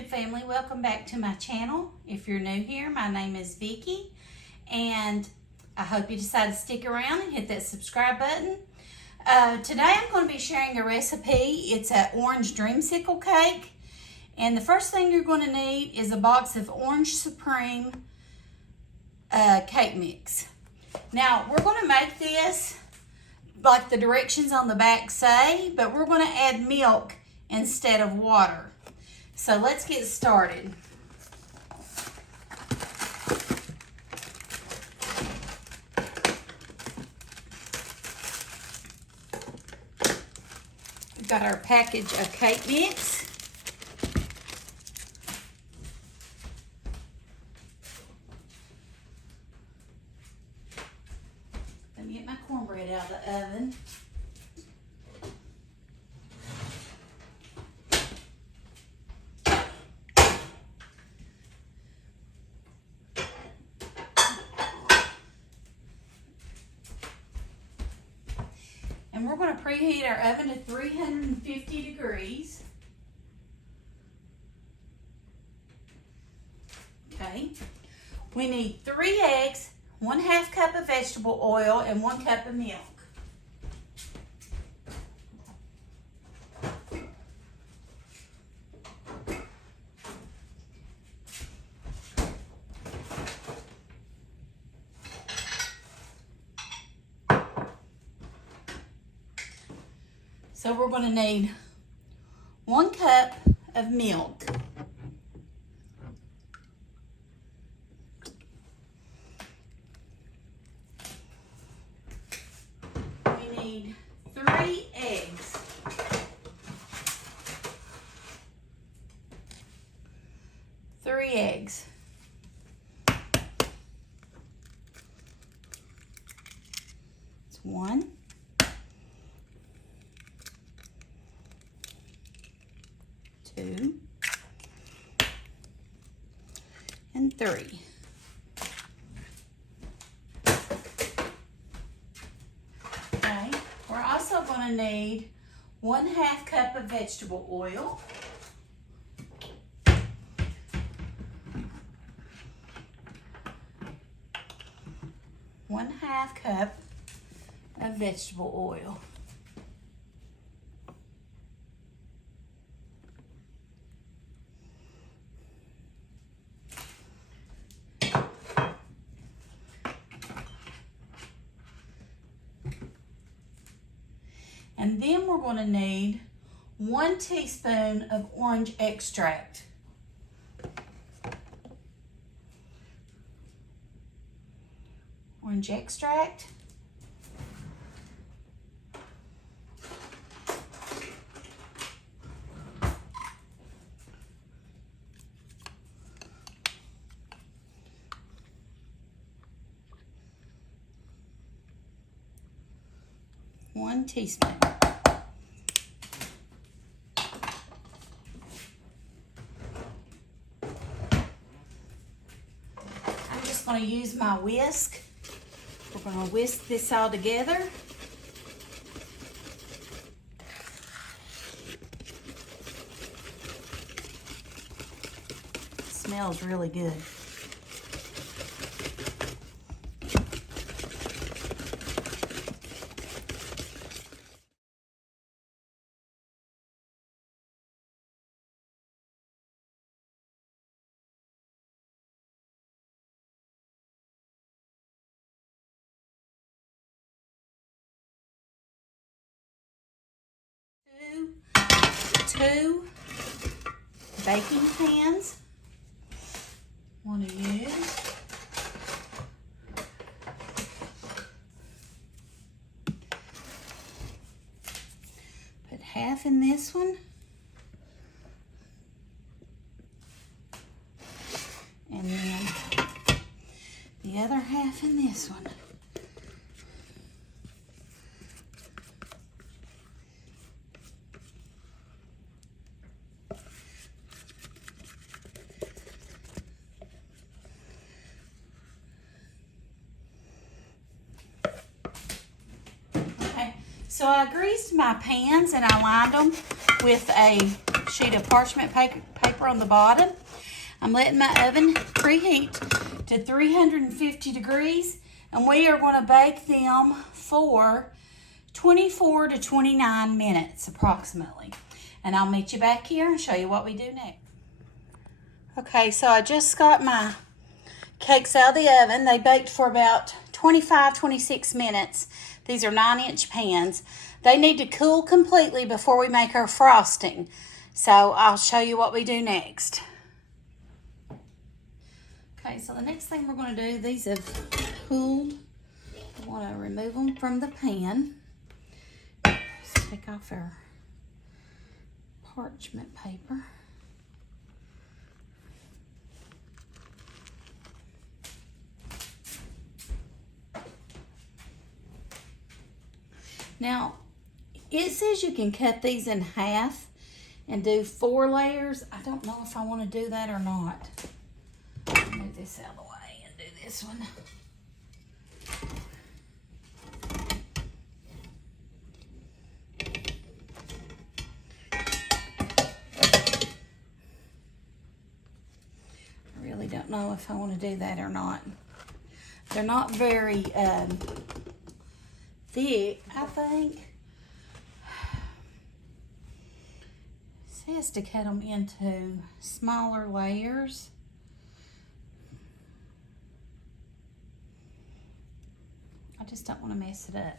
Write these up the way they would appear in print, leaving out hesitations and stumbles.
YouTube family, welcome back to my channel. If you're new here, my name is Vickie, and I hope you decide to stick around and hit that subscribe button. Today I'm going to be sharing a recipe. It's an orange dreamsicle cake, and the first thing you're going to need is a box of Orange Supreme cake mix. Now we're going to make this like the directions on the back say, but we're going to add milk instead of water. So let's get started. We've got our package of cake mix. Let me get my cornbread out of the oven. And we're going to preheat our oven to 350 degrees. Okay. We need 3 eggs, 1/2 cup of vegetable oil, and 1 cup of milk. So we're going to need 1 cup of milk. We need 3 eggs. 3 eggs. It's 1. 2 and 3. Okay, we're also going to need 1/2 cup of vegetable oil. One half cup of vegetable oil. And then we're going to need 1 teaspoon of orange extract. Orange extract. One teaspoon. I'm just going to use my whisk. We're going to whisk this all together. It smells really good. Two baking pans. Want to use. Put half in this one. And then the other half in this one. So I greased my pans and I lined them with a sheet of parchment paper on the bottom. I'm letting my oven preheat to 350 degrees, and we are going to bake them for 24 to 29 minutes approximately. And I'll meet you back here and show you what we do next. Okay, so I just got my cakes out of the oven. They baked for about 25-26 minutes. These are 9-inch pans. They need to cool completely before we make our frosting. So I'll show you what we do next. Okay, so the next thing we're going to do, these have cooled. I want to remove them from the pan. Just take off our parchment paper. Now, it says you can cut these in half and do 4 layers. I don't know if I want to do that or not. I'll move this out of the way and do this one. I really don't know if I want to do that or not. They're not very thick, I think. It says to cut them into smaller layers. I just don't want to mess it up.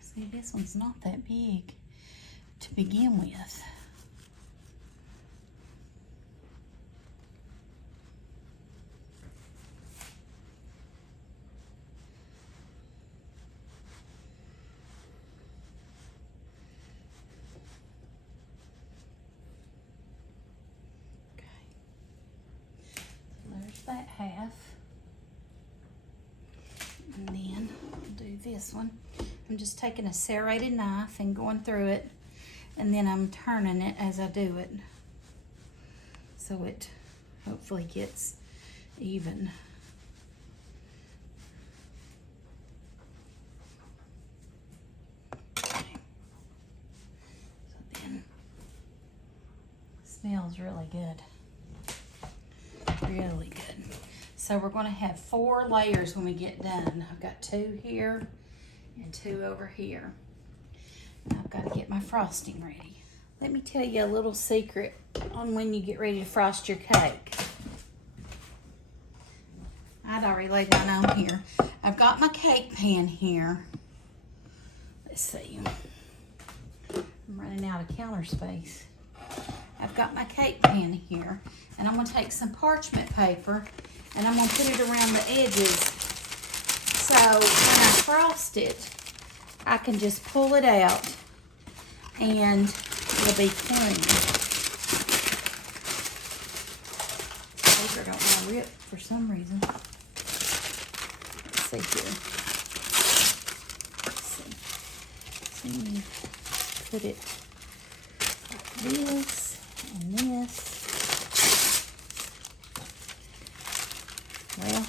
See, this one's not that big to begin with. That half, and then I'll do this one. I'm just taking a serrated knife and going through it, and then I'm turning it as I do it, so it hopefully gets even. Okay. So then, it smells really good. Really good. So we're going to have 4 layers when we get done. I've got 2 here and 2 over here. And I've got to get my frosting ready. Let me tell you a little secret on when you get ready to frost your cake. I'd already laid mine on here. I've got my cake pan here. Let's see. I'm running out of counter space. I've got my cake pan here, and I'm going to take some parchment paper and I'm going to put it around the edges, so when I frost it, I can just pull it out and it'll be clean. Paper don't want to rip for some reason. Let's see here. Let's see. So you put it like this and this. Well,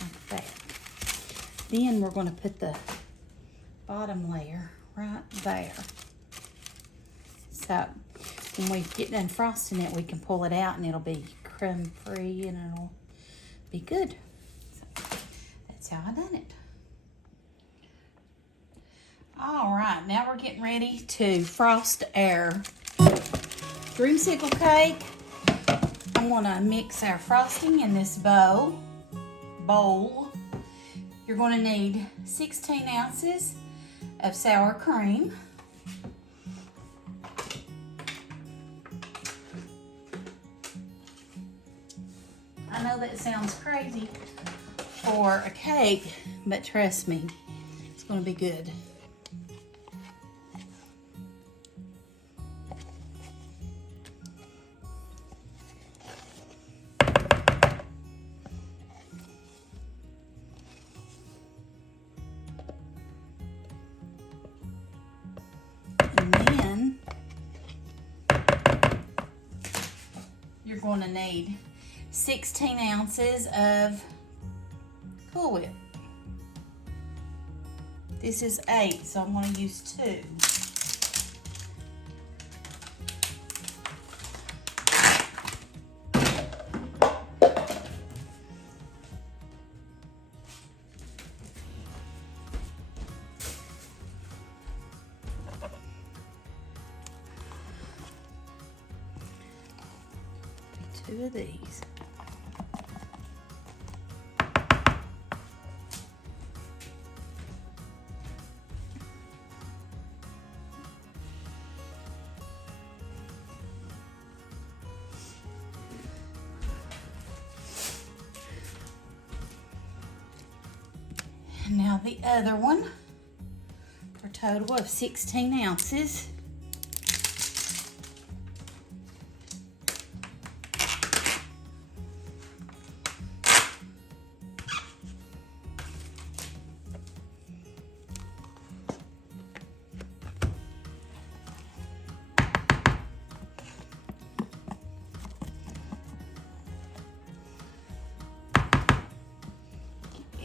like that. Then we're going to put the bottom layer right there. So when we get done frosting it, we can pull it out and it'll be crumb free and it'll be good. So that's how I done it. All right, now we're getting ready to frost our Dreamsickle cake. I'm gonna mix our frosting in this bowl. You're gonna need 16 ounces of sour cream. I know that sounds crazy for a cake, but trust me, it's gonna be good. And going to need 16 ounces of Cool Whip. This is 8, so I'm going to use 2. Two of these. And now the other one for a total of 16 ounces.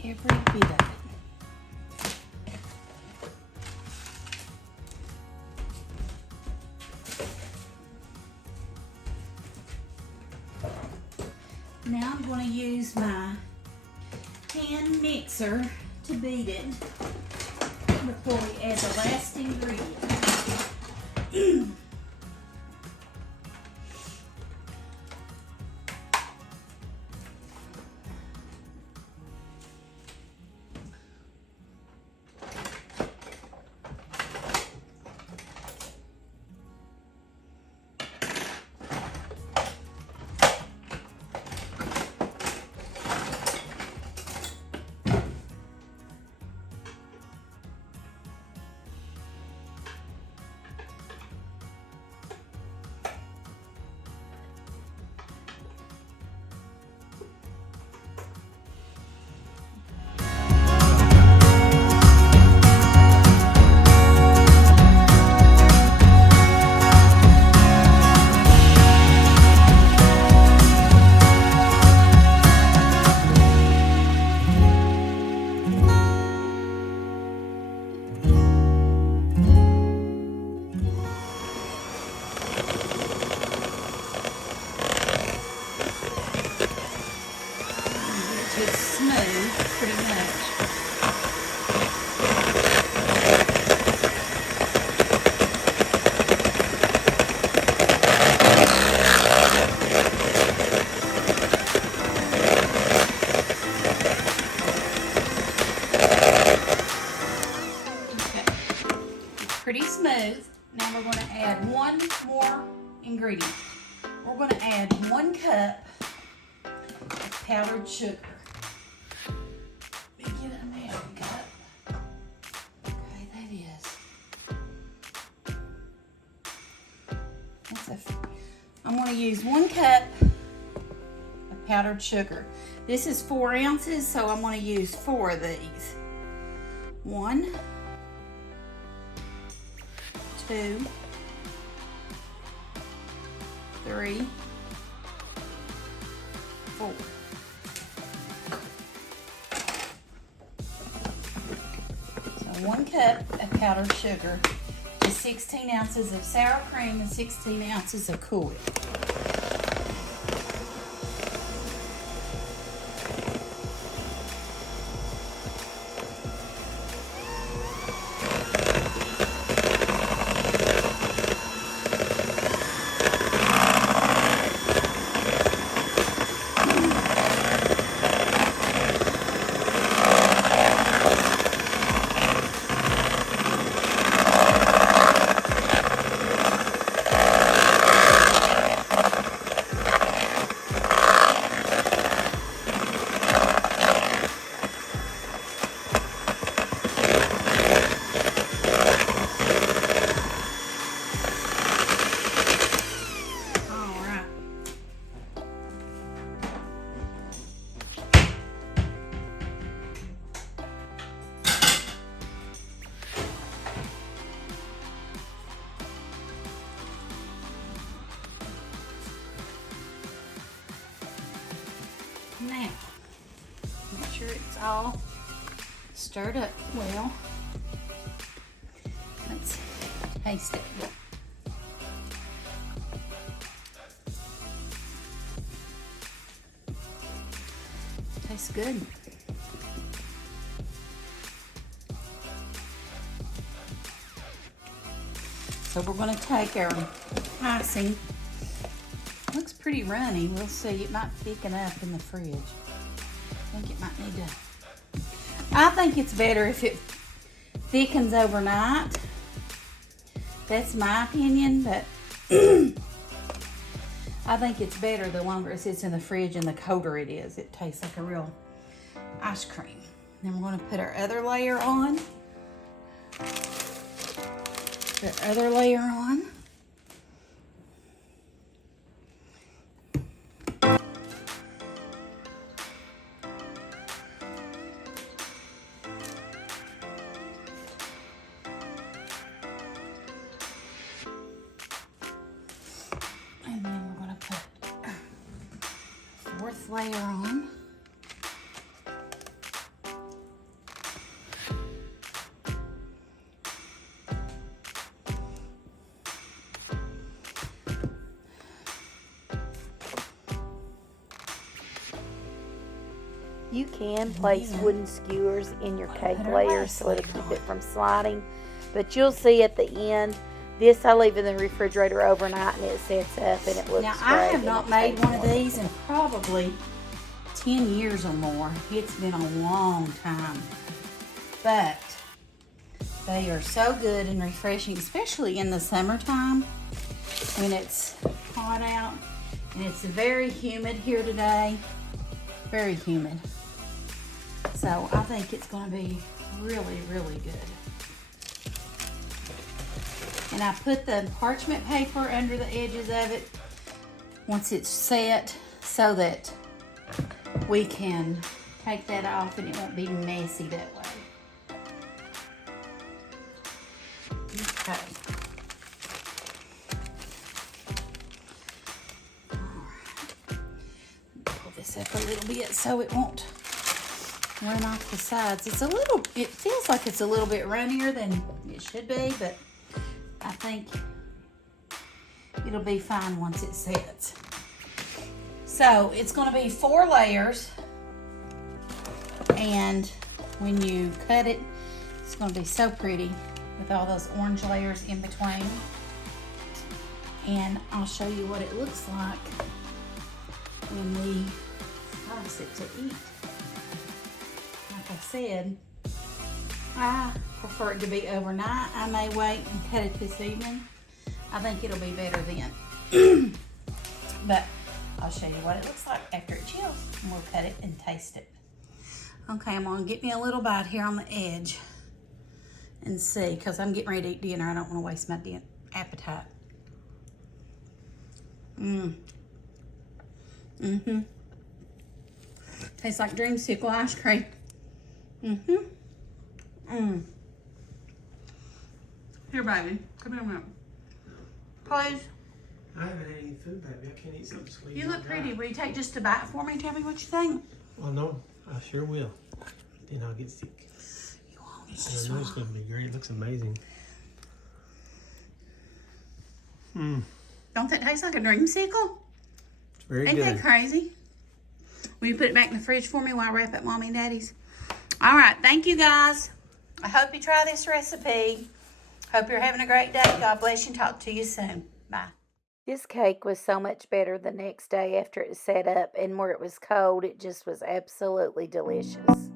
Every bit of it. Now I'm going to use my hand mixer to beat it before we add the last ingredient. It's smooth, pretty much. Okay, it's pretty smooth. Now we're going to add one more ingredient. We're going to add 1 cup of powdered sugar. I'm going to use 1 cup of powdered sugar. This is 4 ounces, so I'm going to use 4 of these. 1, 2, 3, 4. So 1 cup of powdered sugar. 16 ounces of sour cream and 16 ounces of Cool Whip. Now, make sure it's all stirred up well. Let's taste it. Tastes good. So we're going to take our icing. Looks pretty runny. We'll see. It might thicken up in the fridge. I think it might need to. I think it's better if it thickens overnight. That's my opinion, but I think it's better the longer it sits in the fridge and the colder it is. It tastes like a real ice cream. Then we're going to put our other layer on. Put our other layer on. And then we're going to put our fourth layer on. You can place wooden skewers in your cake layers so it'll keep it from sliding. But you'll see at the end, this I leave in the refrigerator overnight and it sets up and it looks now, great. I have not made one of these in probably 10 years or more. It's been a long time. But they are so good and refreshing, especially in the summertime when it's hot out. And it's very humid here today. Very humid. So I think it's going to be really, really good. And I put the parchment paper under the edges of it once it's set so that we can take that off and it won't be messy that way. Okay. Pull this up a little bit so it won't run off the sides. It feels like it's a little bit runnier than it should be, but I think it'll be fine once it sets. So it's going to be 4 layers, and when you cut it, it's going to be so pretty with all those orange layers in between. And I'll show you what it looks like when we slice it to eat. Like I said, I prefer it to be overnight. I may wait and cut it this evening. I think it'll be better then. But I'll show you what it looks like after it chills, and we'll cut it and taste it. Okay, I'm gonna get me a little bite here on the edge and see, because I'm getting ready to eat dinner. I don't want to waste my appetite. Tastes like Dreamsickle ice cream. Here, baby. Come here, ma'am. Please. I haven't had any food, baby. I can't eat something sweet. You look pretty. Will you take just a bite for me and tell me what you think? Well, no, I sure will. Then I'll get sick. You won't. It's I just know it's going to be great. It looks amazing. Don't that taste like a Dreamsickle? It's very Ain't good. that crazy? Will you put it back in the fridge for me while I wrap up Mommy and Daddy's? All right. Thank you, guys. I hope you try this recipe. Hope you're having a great day. God bless you and talk to you soon. Bye. This cake was so much better the next day after it set up, and where it was cold, it just was absolutely delicious.